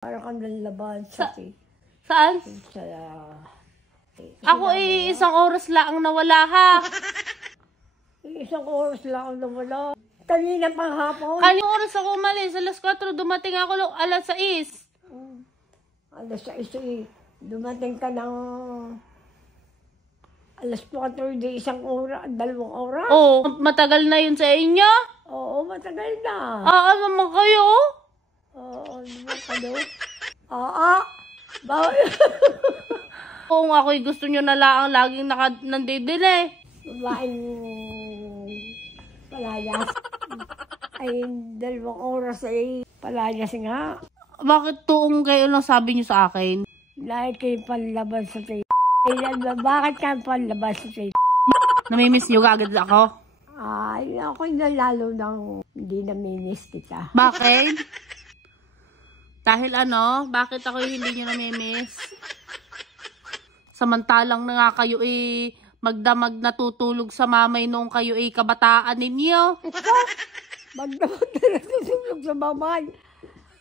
Parang kang lalaban sa Saan? Sa... Ako isang oras lang ang nawala ha. Isang oras lang ang nawala. Kanina pang hapon. Kaling oras ako umalis. Alas 4 dumating ako alas 6. Alas 6 dumating ka ng alas 4 di isang oras, 2 oras. Oo, matagal na yun sa inyo? Oo, matagal na. Naman kayo? Oo, naman kayo. Bawal. Kung ako'y gusto nyo na lang laging nandidili. Babaeng palayas. Ay, 2 oras ay palayas nga. Bakit tuong kayo lang sabi nyo sa akin? Dahil kayo panlaban sa tayo. Bakit kayo panlaban sa tayo? Namimiss nyo agad ako? Ay, ako'y nalalo nang hindi namimiss kita. Bakit? Dahil bakit ako hindi nyo namimiss? Samantalang na nga kayo magdamag natutulog sa mamay noong kayo kabataan ninyo. Magdamag na natutulog sa mamay.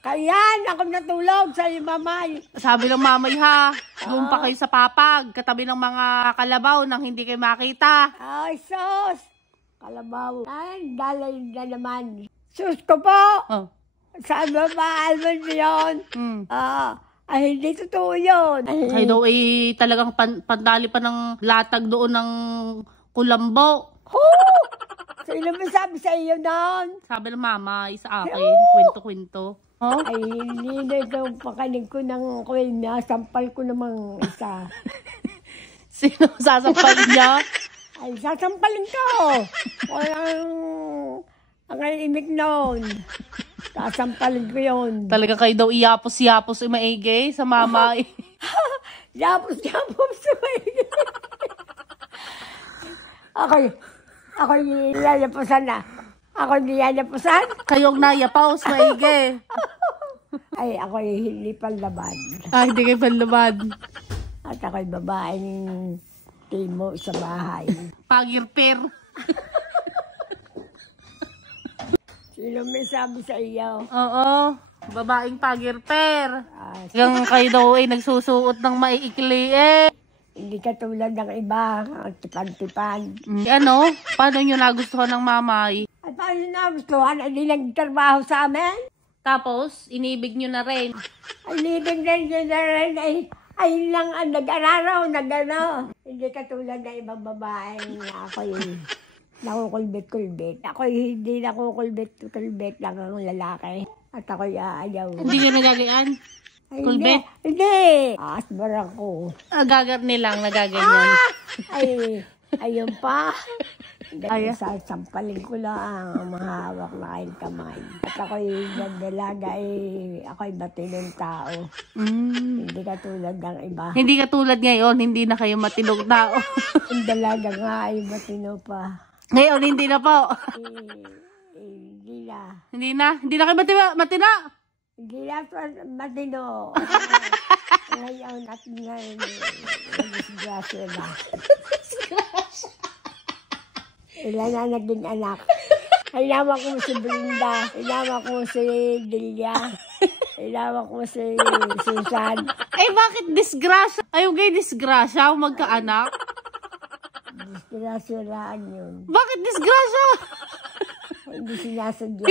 Kaya ako natulog sa mamay. Sabi ng mamay ha, doon pa kayo sa papag, katabi ng mga kalabaw nang hindi kayo makita. Ay, sus! Kalabaw. Ay, dalay na naman. Sus ko po! Oh. Saan ba maalman mo yun? Ay, hindi totoo yun. Kayo daw talagang pandali pa ng latag doon ng kulambo. Sino ba sabi sa iyo nun? Sabi ng mama sa akin, kwento-kwento. Oh? Ay, hindi na ikaw pakanig ko ng kwenya. Sampal ko namang isa. Sino sasampalin niya? Ay, sasampalin ko. Ang imik noon. Sasampalin ko yun. Talaga kayo daw iyapos-yapos maigay sa mama. Yapos sa maigay. Ako'y niyayapusan na. Ako'y niyayapusan. Kayong nayapaos maigay. Ay, ako'y hindi panlaban. Hindi kayo panlaban. At ako'y babaeng timo sa bahay. Pagirper. Sino may sabi sa iyo? Oo, babaeng pagirper. Hanggang kayo daw nagsusuot ng maiikli Hindi ka tulad ng iba, ang tipan-tipan. Paano nyo nagustuhan ng mamay? At paano nagustuhan? Hindi nagtrabaho sa amin? Tapos, inibig nyo na rin. Ay, libig na rin. Ay lang ang nag-araraw, Hindi ka tulad ng ibang babaeng ako'y nakukulbit-kulbit. Ako'y hindi nakukulbit-kulbit lang ang lalaki. At ako'y aayaw. Hindi nyo nagagayaan? Kulbit? Hindi. Asbar ako. Gagarni lang, nagaganyan. Ayun pa. Dahil sasampalin ko lang ang mahawak na kayong kamay. At ako'y nagdalaga ako'y matinong tao. Hindi ka tulad ng iba. Hindi ka tulad ngayon, hindi na kayo matinong tao. Ang dalaga nga ay matino pa. Ngayon, hindi na po. Hindi na. Hindi na? Hindi na kayo matina? Hindi na matino. Ngayon at ngayon, disgrasya na. Ilan na naging anak. Ilawan ko si Brenda. Ilawan ko si Delia. Ilawan ko si Susan. Bakit disgrasya? Ayaw kayo disgrasya kung magkaanak? Disgrasya yun. Bakit disgrasya? Hindi sinasadya.